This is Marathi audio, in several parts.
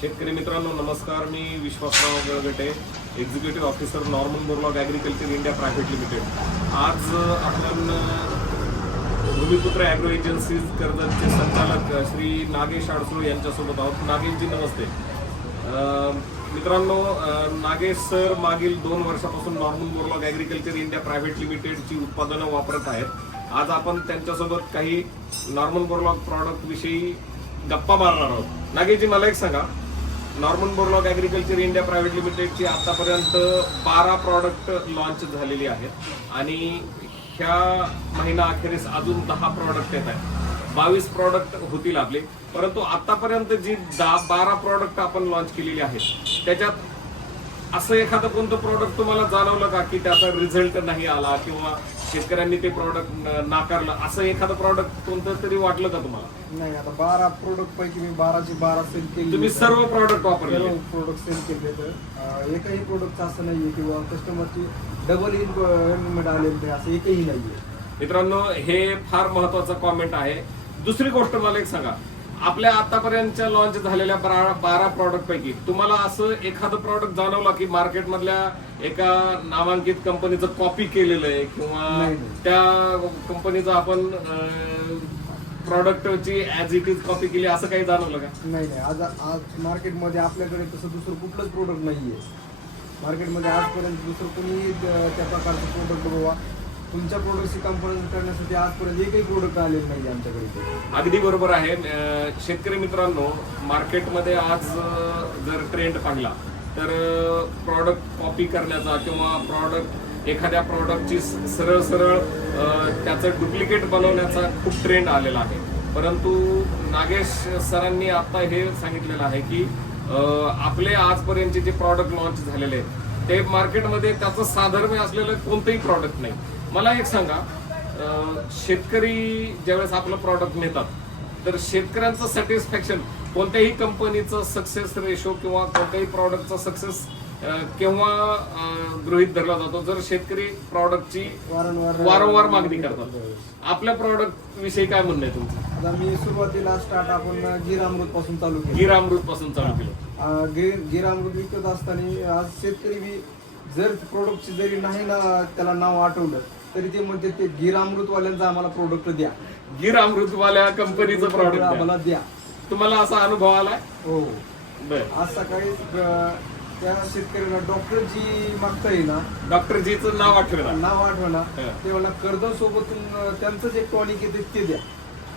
शेतकरी मित्रांनो नमस्कार. मी Vishwasrao Galgate, executive officer Norman Borlaug agriculture India private limited. आज आपण भूमिपुत्र ॲग्रो एजन्सीज कर्जतचे संचालक श्री नागेश आडसूळ यांच्यासोबत आहोत. नागेशजी नमस्ते. मित्रांनो, नागेश सर मागील 2 वर्षापासून Norman Borlaug agriculture India private लिमिटेडची उत्पादनं वापरत आहेत. आज आपण त्यांच्यासोबत काही नॉर्मन बोरलॉग प्रॉडक्ट विषयी गप्पा मारणार आहोत. नागेशजी, मला एक सांगा, Norman Borlaug agriculture India private लिमिटेडची आतापर्यंत 12 प्रॉडक्ट लॉन्च झालेली आहेत आणि ह्या महिना अखेरीस अजून 10 प्रॉडक्ट येत आहेत. 22 प्रॉडक्ट होतील आपले. परंतु आतापर्यंत जी 12 प्रॉडक्ट आपण लॉन्च केलेली आहेत त्याच्यात असं एखादं कोणतं प्रॉडक्ट तुम्हाला जाणवलं का की त्याचा रिझल्ट नाही आला किंवा शेतकऱ्यांनी ते प्रॉडक्ट नाकारलं, असं एखादं प्रॉडक्ट कोणतं तरी वाटलं का तुम्हाला? नाही, आता 12 प्रोडक्ट पैकी मी 12ची 12 सेल केली. तुम्ही सर्व प्रॉडक्ट वापरले? सर्व प्रोडक्ट सेल केले. तर एकही प्रोडक्ट असं नाहीये किंवा कस्टमरची डबल इन्व्हेस्टमेंट आलेली असं एकही नाहीये. मित्रांनो, हे फार महत्वाचं कॉमेंट आहे. दुसरी गोष्ट मला एक सांगा, आपल्या आतापर्यंतच्या लॉन्च झालेल्या 12 प्रॉडक्ट पैकी तुम्हाला असं एखादं प्रॉडक्ट जाणवला की मार्केटमधल्या एका नामांकित कंपनीचं कॉपी केलेलं आहे किंवा त्या कंपनीचं आपण प्रॉडक्टची ऍज इट इज कॉपी केली, असं काही जाणवलं का? नाही. आज मार्केटमध्ये आपल्याकडे तसं दुसरं कुठलंच प्रोडक्ट नाहीये. मार्केटमध्ये आजपर्यंत दुसरं कोणीही त्या प्रकारचं प्रोडक्ट बाबा तुमच्या प्रोडक्टची कंपॅरिझन करण्यासाठी आजपर्यंत एकही प्रोडक्ट आलेलं नाही आमच्याकडे. अगदी बरोबर आहे. शेतकरी मित्रांनो, मार्केटमध्ये आज जर ट्रेंड पाहिला तर प्रॉडक्ट कॉपी करण्याचा किंवा एखाद्या प्रॉडक्टची सरळ त्याचं डुप्लिकेट बनवण्याचा खूप ट्रेंड आलेला आहे. परंतु नागेश सरांनी आता हे सांगितलेलं आहे की आपले आजपर्यंतचे जे प्रॉडक्ट लॉन्च झालेले आहेत ते मार्केटमध्ये त्याचं साधर्म्य असलेलं कोणतंही प्रॉडक्ट नाही. मला एक सांगा, शेतकरी ज्यावेळेस आपलं प्रॉडक्ट नेतात तर शेतकऱ्यांचं सॅटिस्फॅक्शन, कोणत्याही कंपनीचं सक्सेस रेशो किंवा कोणत्याही प्रॉडक्टचा सक्सेस केव्हा गृहीत धरला जातो? जर शेतकरी प्रॉडक्टची वारंवार मागणी करतात. आपल्या प्रॉडक्ट विषयी काय म्हणणं आहे तुमचं? आता मी सुरुवातीला स्टार्ट आपण गिरामृत पासून चालू केलं. गिरामृत पासून चालू केलं. गिरामृत विकत असताना आज शेतकरी बी जर प्रोडक्टची जरी नाही ना त्याला नाव आठवलं तरी ते म्हणते ते गिरामृतवाल्यांचा आम्हाला प्रोडक्ट द्या, गिरामृतवाल्या कंपनीचं प्रॉडक्ट आम्हाला द्या. तुम्हाला असा अनुभव आलाय? हो. बरं. आज सकाळी त्या शेतकऱ्याला डॉक्टर जी मागता येईना, डॉक्टर जीचं नाव आठवलं, नाव आठवणा, ते मला कर्दन सोबतून त्यांचंच एक टॉनिक येते ते द्या.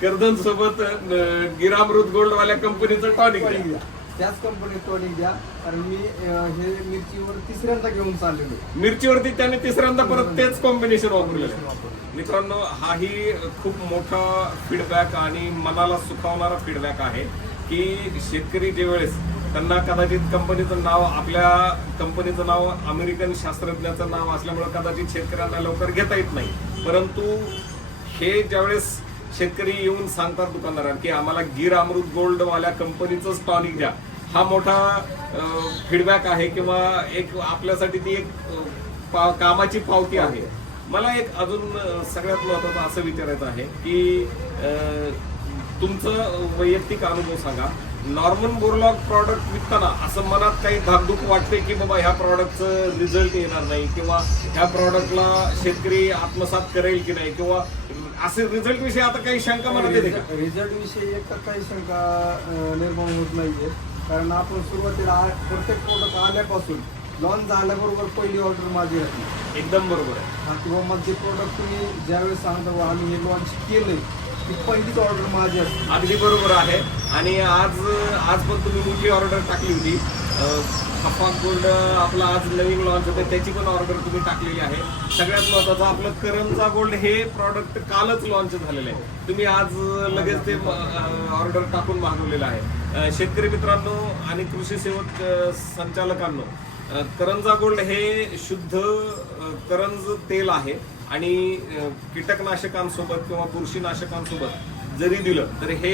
कर्दन सोबत गिरामृत गोल्ड वाल्या कंपनीचं टॉनिक द्या. त्याच कंपनीत टॉनिक द्या. कारण मी हे मिरचीवर 3ऱ्यांदा घेऊन चाललेलो. मिरचीवरती त्याने 3ऱ्यांदा परत तेच कॉम्बिनेशन वापरलेलं. मित्रांनो, हाही खूप मोठा फीडबॅक आणि मनाला सुखावणारा फीडबॅक आहे की शेतकरी ज्यावेळेस त्यांना कदाचित कंपनीचं नाव, आपल्या कंपनीचं नाव अमेरिकन शास्त्रज्ञाचं नाव असल्यामुळे कदाचित शेतकऱ्यांना लवकर घेता येत नाही. परंतु हे ज्यावेळेस शेतकरी येऊन सांगतात दुकानदारांना की आम्हाला गिरामृत गोल्ड वाल्या कंपनीचंच टॉनिक द्या, हा मोठा फीडबॅक आहे किंवा एक आपल्यासाठी ती एक कामाची पावती आहे. मला एक अजून सगळ्यात महत्त्वाचं असं विचारायचं आहे की तुमचं वैयक्तिक अनुभव सांगा. नॉर्मन बोरलॉग प्रॉडक्ट विकताना असं मनात काही धाकधूक वाटते की बाबा ह्या प्रॉडक्टचं रिझल्ट येणार नाही किंवा ह्या प्रॉडक्टला शेतकरी आत्मसात करेल की नाही, किंवा असे रिझल्ट विषयी आता काही शंका मनात येते का? रिझल्ट विषयी एक काही शंका निर्माण होत नाहीये. कारण आपण सुरुवातीला प्रत्येक प्रोडक्ट आल्यापासून लॉन्च झाल्याबरोबर पहिली ऑर्डर माझी राहते. एकदम बरोबर आहे. किंवा मग ते प्रोडक्ट तुम्ही ज्यावेळेस सांगता आम्ही हे लॉन्च केलंय ती पहिलीच ऑर्डर माझी असते. अगदी बरोबर आहे. आणि आज पण तुम्ही मोठी ऑर्डर टाकली होती. खपाक गोल्ड आपला आज नवीन लॉन्च होते, त्याची पण ऑर्डर तुम्ही टाकलेली आहे. सगळ्यात महत्वाचं आपलं करंजा गोल्ड हे प्रॉडक्ट कालच लॉन्च झालेलं आहे. तुम्ही आज लगेच ते ऑर्डर टाकून मागवलेलं आहे. शेतकरी मित्रांनो आणि कृषी सेवक संचालकांनो, करंजा गोल्ड हे शुद्ध करंज तेल आहे आणि कीटकनाशकांसोबत किंवा बुरशीनाशकांसोबत जरी दिलं तर हे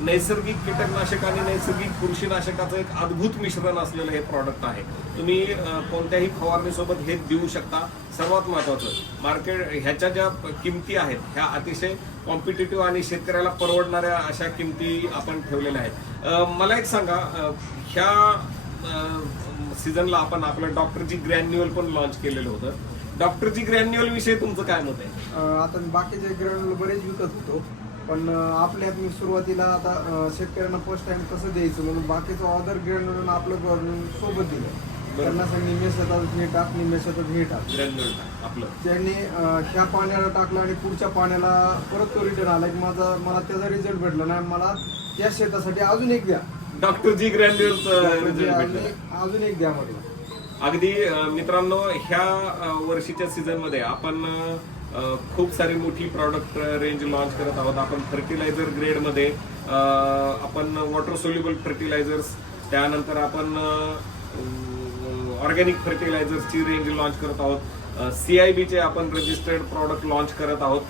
नैसर्गिक कीटकनाशक आणि नैसर्गिक बुरशीनाशकाचं एक अद्भुत मिश्रण असलेलं हे प्रॉडक्ट आहे. तुम्ही कोणत्याही फवारणीसोबत हे देऊ शकता. सर्वात महत्त्वाचं मार्केट ह्याच्या ज्या किमती आहेत ह्या अतिशय कॉम्पिटिटिव्ह आणि शेतकऱ्याला परवडणाऱ्या अशा किमती आपण ठेवलेल्या आहेत. मला एक सांगा, ह्या सीझनला आपण आपलं डॉक्टरजी ग्रॅन्युअल पण लॉन्च केलेलं होतं. डॉक्टरजी ग्रॅन्युअल विषयी तुमचं काय मत आहे? आता मी बाकीचे ग्रॅन्युअल बरेच विकत होतो, पण आपल्या मी सुरुवातीला आता शेतकऱ्यांना फर्स्ट टाइम कसं द्यायचं म्हणून बाकीचं ऑर्डर ग्रॅन्युअल आपलं सोबत दिलं. त्यांना सांग निम्मे शेतात हे टाक, निम्मे शेतात हे टाक. ग्रॅन्युअल आपलं ज्यांनी ह्या पाण्याला टाकलं आणि पुढच्या पाण्याला परत तो रिटर्न आला की मला त्याचा रिझल्ट भेटला नाही, मला त्या शेतासाठी अजून एक द्या, डॉक्टरजी ग्रॅन्युअलचं रिझल्ट भेटलं. अजून एक द्या म्हटलं. अगदी मित्रांनो, ह्या वर्षीच्या सीझन मध्ये आपण खूप सारी मोठी प्रॉडक्ट रेंज लॉन्च करत आहोत. आपण फर्टिलायझर ग्रेड मध्ये आपण वॉटर सोल्युबल फर्टिलायझर्स, त्यानंतर आपण ऑर्गॅनिक फर्टिलायझर्सची रेंज लॉन्च करत आहोत. CIB चे आपण रजिस्टर्ड प्रॉडक्ट लॉन्च करत आहोत.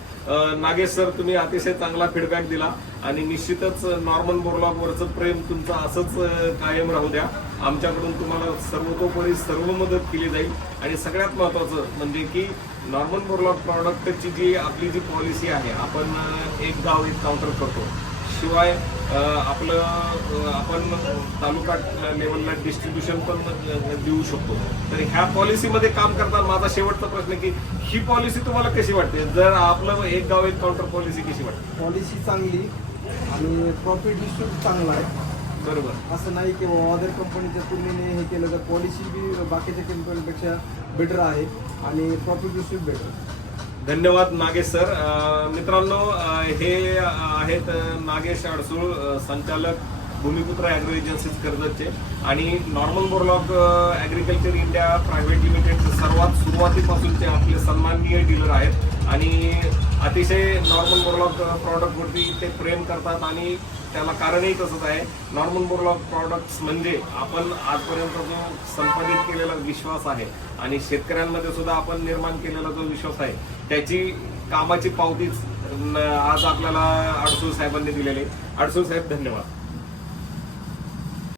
नागेश सर, तुम्ही अतिशय चांगला फीडबॅक दिला आणि निश्चितच नॉर्मन बोरलॉग वरचं प्रेम तुमचं असंच कायम राहू द्या. आमच्याकडून तुम्हाला सर्वतोपरी सर्व मदत केली जाईल. आणि सगळ्यात महत्त्वाचं म्हणजे की नॉर्मन बोरलॉग प्रॉडक्टची जी आपली जी पॉलिसी आहे, आपण एक गाव एक काउंटर करतो. शिवाय आपलं आपण तालुका लेवलला डिस्ट्रीब्युशन पण देऊ शकतो. तर ह्या पॉलिसीमध्ये काम करताना माझा शेवटचा प्रश्न की ही पॉलिसी तुम्हाला कशी वाटते? जर आपलं एक गाव एक काउंटर पॉलिसी कशी वाटते? पॉलिसी चांगली आणि प्रॉफिट डिस्ट्रीब्यूट चांगला आहे. बरोबर. असं नाही की अदर कंपनीच्या तुलनेने हे केलं तर पॉलिसी बी बाकीच्या कंपनीपेक्षा बेटर आहे आणि प्रॉफिट डिस्ट्रीब्यूट बेटर. धन्यवाद नागेश सर. मित्रांनो, हे आहेत नागेश अडसूळ, संचालक भूमिपुत्र ॲग्रो एजन्सीज कर्जतचे आणि Norman Borlaug agriculture India private लिमिटेडचे सर्वात सुरुवातीपासूनचे आपले सन्माननीय डीलर आहेत आणि अतिशय नॉर्मन बोरलॉग प्रॉडक्टवरती ते प्रेम करतात आणि त्याला कारणही तसंच आहे. नॉर्मन बोरलॉग प्रॉडक्ट्स म्हणजे आपण आजपर्यंत जो संपादित केलेला विश्वास आहे आणि शेतकऱ्यांमध्ये सुद्धा आपण निर्माण केलेला जो विश्वास आहे त्याची कामाची पावतीच आज आपल्याला अडसूळ साहेबांनी दिलेली. अडसूळ साहेब, धन्यवाद.